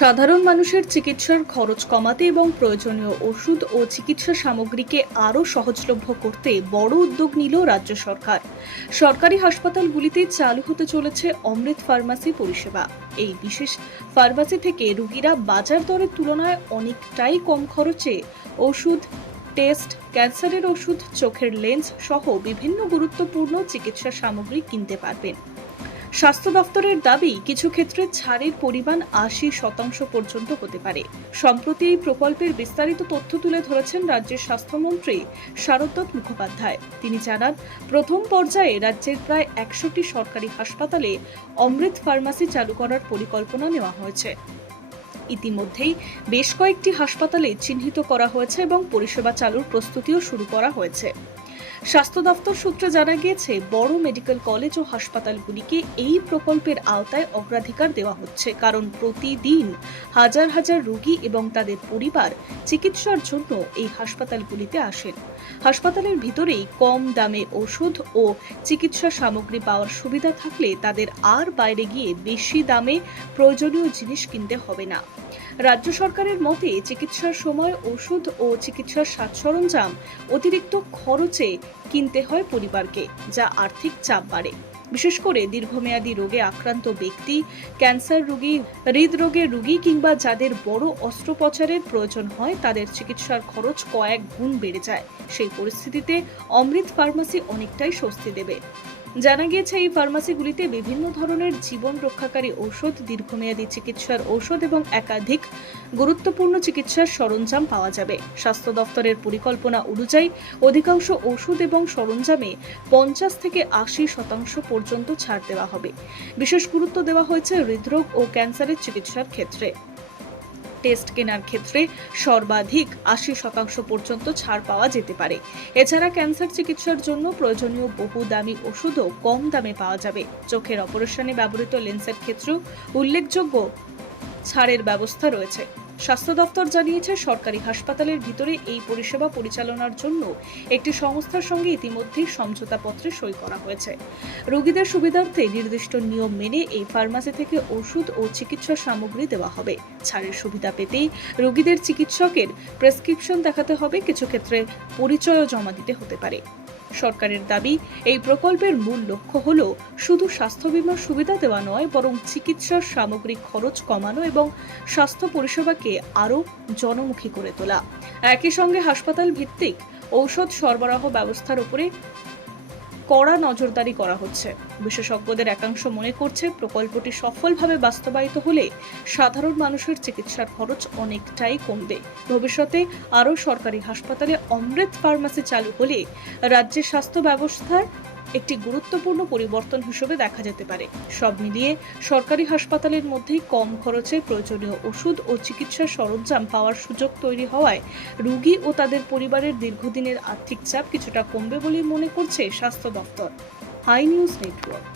সাধারণ মানুষের চিকিৎসার খরচ কমাতে এবং প্রয়োজনীয় ওষুধ ও চিকিৎসা সামগ্রীকে আরও সহজলভ্য করতে বড় উদ্যোগ নিল রাজ্য সরকার। সরকারি হাসপাতালগুলিতে চালু হতে চলেছে অমৃত ফার্মাসি পরিষেবা। এই বিশেষ ফার্মাসি থেকে রোগীরা বাজার দরের তুলনায় অনেকটাই কম খরচে ওষুধ, টেস্ট, ক্যান্সারের ওষুধ, চোখের লেন্স সহ বিভিন্ন গুরুত্বপূর্ণ চিকিৎসা সামগ্রী কিনতে পারবেন। স্বাস্থ্য দফতরের দাবি, কিছু ক্ষেত্রে ছাড়ের পরিমাণ ৮০% পর্যন্ত হতে পারে। সম্প্রতি এই প্রকল্পের বিস্তারিত তথ্য তুলে ধরেছেন রাজ্যের স্বাস্থ্যমন্ত্রী শারদ মুখোপাধ্যায়। তিনি জানান, প্রথম পর্যায়ে রাজ্যের প্রায় ১০০টি সরকারি হাসপাতালে অমৃত ফার্মাসি চালু করার পরিকল্পনা নেওয়া হয়েছে। ইতিমধ্যেই বেশ কয়েকটি হাসপাতালে চিহ্নিত করা হয়েছে এবং পরিষেবা চালুর প্রস্তুতিও শুরু করা হয়েছে। স্বাস্থ্য দফতর সূত্রে জানা গিয়েছে, বড় মেডিকেল কলেজ ও হাসপাতালগুলিকে এই প্রকল্পের আওতায় অগ্রাধিকার দেওয়া হচ্ছে, কারণ প্রতিদিন হাজার হাজার রোগী এবং তাদের পরিবার চিকিৎসার জন্য এই হাসপাতালগুলিতে আসেন। হাসপাতালের ভিতরেই কম দামে ওষুধ ও চিকিৎসা সামগ্রী পাওয়ার সুবিধা থাকলে তাদের আর বাইরে গিয়ে বেশি দামে প্রয়োজনীয় জিনিস কিনতে হবে না। রাজ্য সরকারের মতে, চিকিৎসার সময় ওষুধ ও চিকিৎসার সাজ সরঞ্জাম অতিরিক্ত খরচে কিনতে হয় পরিবারকে, যা আর্থিক চাপ বাড়ে। বিশেষ করে দীর্ঘমেয়াদী রোগে আক্রান্ত ব্যক্তি, ক্যান্সার রোগী, হৃদরোগের রোগী কিংবা যাদের বড় অস্ত্রোপচারের প্রয়োজন হয়, তাদের চিকিৎসার খরচ কয়েক গুণ বেড়ে যায়। সেই পরিস্থিতিতে অমৃত ফার্মাসি অনেকটাই স্বস্তি দেবে। জানা গিয়েছে, এই ফার্মাসিগুলিতে বিভিন্ন ধরনের জীবন রক্ষাকারী ঔষধ, দীর্ঘমেয়াদী চিকিৎসার ঔষধ এবং একাধিক গুরুত্বপূর্ণ চিকিৎসার সরঞ্জাম পাওয়া যাবে। স্বাস্থ্য দফতরের পরিকল্পনা অনুযায়ী অধিকাংশ ওষুধ এবং সরঞ্জামে ৫০ থেকে ৮০% পর্যন্ত ছাড় দেওয়া হবে। বিশেষ গুরুত্ব দেওয়া হয়েছে হৃদরোগ ও ক্যান্সারের চিকিৎসার ক্ষেত্রে। টেস্ট কেনার ক্ষেত্রে সর্বাধিক ৮০% পর্যন্ত ছাড় পাওয়া যেতে পারে। এছাড়া ক্যান্সার চিকিৎসার জন্য প্রয়োজনীয় বহু দামি ওষুধও কম দামে পাওয়া যাবে। চোখের অপারেশনে ব্যবহৃত লেন্সের ক্ষেত্রেও উল্লেখযোগ্য ছাড়ের ব্যবস্থা রয়েছে। স্বাস্থ্য দফতর জানিয়েছে, সরকারি হাসপাতালের ভিতরে এই পরিষেবা পরিচালনার জন্য একটি সংস্থার সঙ্গে ইতিমধ্যেই সমঝোতাপত্রে সই করা হয়েছে। রোগীদের সুবিধার্থে নির্দিষ্ট নিয়ম মেনে এই ফার্মাসি থেকে ওষুধ ও চিকিৎসা সামগ্রী দেওয়া হবে। ছাড়ের সুবিধা পেতেই রোগীদের চিকিৎসকের প্রেসক্রিপশন দেখাতে হবে, কিছু ক্ষেত্রে পরিচয়ও জমা দিতে হতে পারে। সরকারের দাবি, এই প্রকল্পের মূল লক্ষ্য হল শুধু স্বাস্থ্য বীমার সুবিধা দেওয়া নয়, বরং চিকিৎসার সামগ্রিক খরচ কমানো এবং স্বাস্থ্য পরিষেবাকে আরও জনমুখী করে তোলা। একই সঙ্গে হাসপাতাল ভিত্তিক ঔষধ সরবরাহ ব্যবস্থার উপরে কড়া নজরদারি করা হচ্ছে। বিশেষজ্ঞদের একাংশ মনে করছে, প্রকল্পটি সফলভাবে বাস্তবায়িত হলে সাধারণ মানুষের চিকিৎসার খরচ অনেকটাই কমবে। ভবিষ্যতে আরও সরকারি হাসপাতালে অমৃত ফার্মাসি চালু হলে রাজ্যের স্বাস্থ্য ব্যবস্থার একটি গুরুত্বপূর্ণ পরিবর্তন হিসেবে দেখা যেতে পারে। সব মিলিয়ে সরকারি হাসপাতালের মধ্যেই কম খরচে প্রয়োজনীয় ওষুধ ও চিকিৎসা সরঞ্জাম পাওয়ার সুযোগ তৈরি হওয়ায় রোগী ও তাদের পরিবারের দীর্ঘদিনের আর্থিক চাপ কিছুটা কমবে বলে মনে করছে স্বাস্থ্য দফতর। Hi news network.